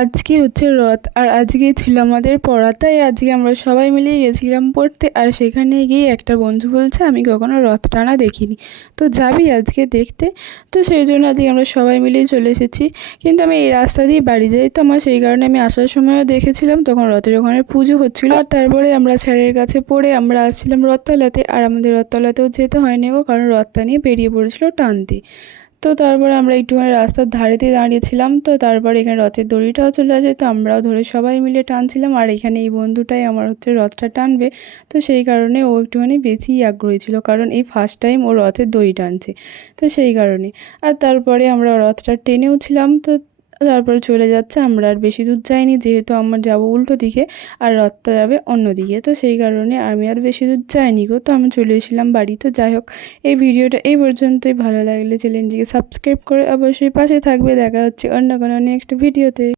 আজকে হচ্ছে রথ, আর আজকে ছিল আমাদের পড়া, তাই আজকে আমরা সবাই মিলেই গেছিলাম পড়তে, আর সেখানে গিয়ে একটা বন্ধু বলছে, আমি কখনো রথ টানা দেখিনি। তো যাবি আজকে দেখতে। তো সেই জন্য আজকে আমরা সবাই মিলেই চলে এসেছি। কিন্তু আমি এই রাস্তা দিয়ে বাড়ি যাই তো, আমার সেই কারণে আমি আসার সময়ও দেখেছিলাম, তখন রথের ওখানে পুজো হচ্ছিল। আর তারপরে আমরা স্যারের কাছে পড়ে আমরা আসছিলাম রথতলাতে, আর আমাদের রথতলাতেও যেতে হয়নি গো, কারণ রথটা নিয়ে বেরিয়ে পড়েছিল টানতে। তো তারপরে আমরা একটুখানি রাস্তার ধারেতে দাঁড়িয়েছিলাম, তো তারপরে এখানে রথের দড়িটাও চলে আসে, তো আমরাও ধরে সবাই মিলে টানছিলাম, আর এখানে এই বন্ধুটাই আমার হচ্ছে রথটা টানবে, তো সেই কারণে ও একটুখানি বেশিই আগ্রহী ছিল, কারণ এই ফার্স্ট টাইম ও রথের দড়ি টানছে, তো সেই কারণে। আর তারপরে আমরা রথটা টেনেও ছিলাম, তো তারপরে চলে যাচ্ছে, আমরা আর বেশি দূর যাইনি, যেহেতু আমরা যাব উল্টো দিকে আর রথটা যাবে অন্য দিকে। তো সেই কারণে আমি আর বেশি দূর যাইনি গো, তো আমি চলে এসেছিলাম বাড়ি। তো যাই হোক, এই ভিডিওটা এই পর্যন্তই। ভালো লাগলে চ্যানেলটিকে সাবস্ক্রাইব করে অবশ্যই পাশে থাকবে। দেখা হচ্ছে অন্য কোনো নেক্সট ভিডিওতে।